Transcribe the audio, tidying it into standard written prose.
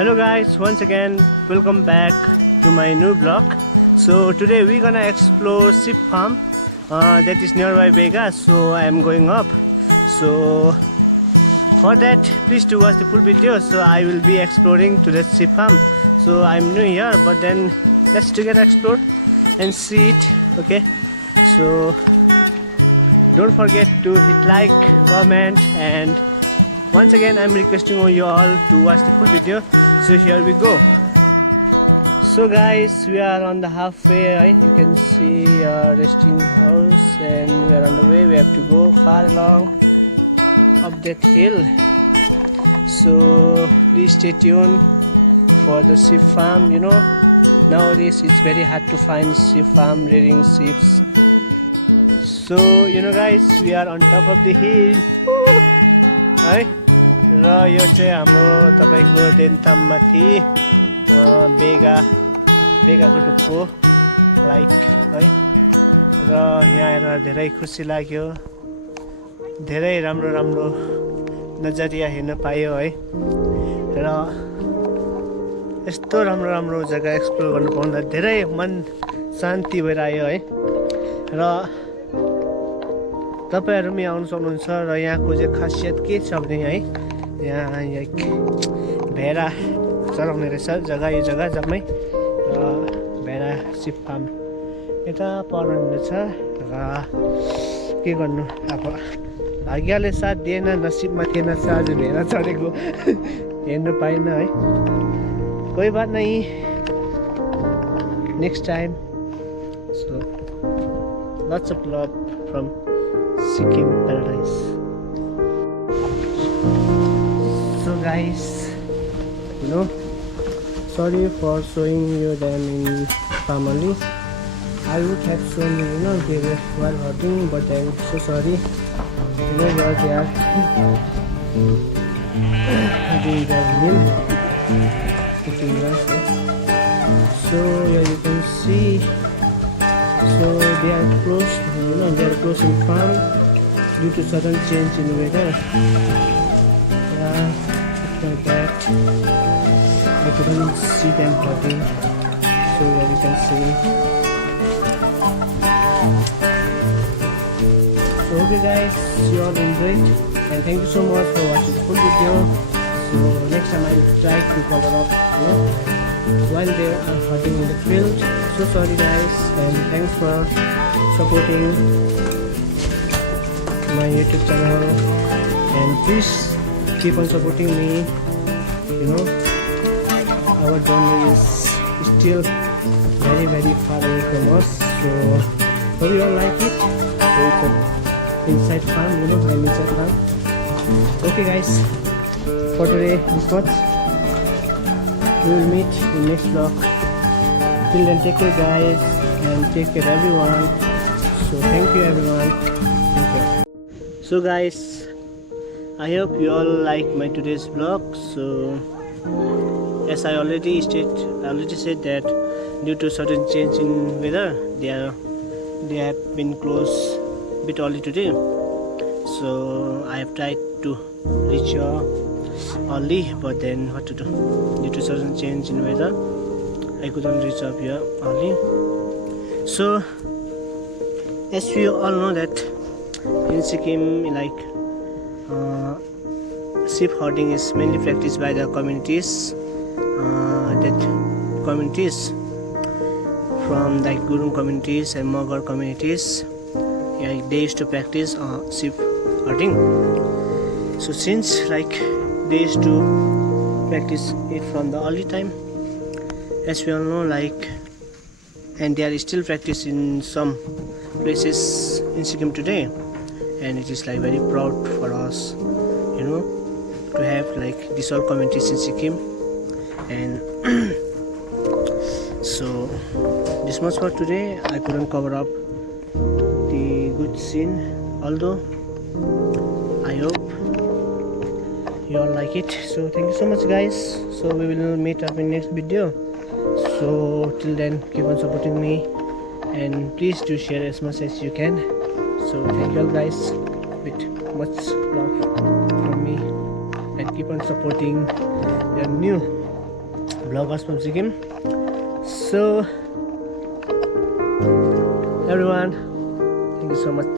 Hello guys, once again welcome back to my new vlog. So today we're gonna explore sheep farm that is nearby Begha. So I am going up. So for that please do watch the full video. So I will be exploring to that sheep farm. So I'm new here, but then let's together explore and see it. Okay, so don't forget to hit like, comment, and once again I'm requesting you all to watch the full video. So here we go. So guys, we are on the halfway, right? You can see our resting house and we are on the way. We have to go far along up that hill. So please stay tuned for the sheep farm. You know, nowadays it's very hard to find sheep farm rearing sheep. So you know guys, we are on top of the hill. Right? र यो चाहिँ हाम्रो तपाईको देन्ताम माथि बेगाको टुप्पो like है। र यहाँ आएर धेरै खुसी लाग्यो, धेरै राम्रो नजरिया हेर्न पायो है। र यस्तो राम्रो जग्गा एक्सप्लोर गर्नु पाउँदा धेरै मन शान्ति भएर आयो है। र तपाईहरु पनि आउन सक्नुहुन्छ। र यहाँको चाहिँ खासियत के छ भने है, यहाँ एक भेडा चराउने रहेछ जग्गा, यो जग्गा जम्मै। र भेडा शिप फार्म यता पर्ने छ। र के गर्नु, अब भाग्यले साथ दिएन, नसिबमा थिएन चाहिँ आज भेडा चढेको हेर्नु पाएन है। कोही बात नै, next time. So lots of love from Sikkim paradise. So guys, you know, sorry for showing you them in family. I would have shown you, you know, they were while hurting, but I'm so sorry. You know where they are doing their meal, cooking lunch. So yeah, you can see. So they are close, you know, they are close in farm due to sudden change in weather. Like that, I couldn't see them talking. So yeah, you can see. So okay guys, you all enjoyed, and thank you so much for watching the full video. So next time I'll try to cover up, you know, while they are hunting in the field. So sorry guys, and thanks for supporting my YouTube channel, and please keep on supporting me. You know, our journey is still very far away from us. So hope you all like it. So it's an inside farm, you know, an inside farm. Okay guys, for today this much. We will meet in next vlog. Till then, take care guys, and take care everyone. So thank you everyone. Thank you. So guys, I hope you all like my today's vlog. So as I already said that due to sudden change in weather, they have been closed a bit early today. So I have tried to reach you early, but then what to do, due to sudden change in weather I couldn't reach up here early. So as we all know that in Sikkim, like sheep herding is mainly practiced by the communities from like Gurung communities and Mogar communities. Yeah, they used to practice sheep herding. So since like they used to practice it from the early time, as we all know, like, and they are still practiced in some places in Sikkim today, and it is like very proud for us, you know, to have like these all communities in Sikkim. And so this much for today. I couldn't cover up the good scene, although I hope you all like it. So thank you so much guys. So we will meet up in next video. So till then, keep on supporting me, and please do share as much as you can. So thank you all guys, with much love from me, and keep on supporting your new vloggers from Sikkim. So everyone, thank you so much.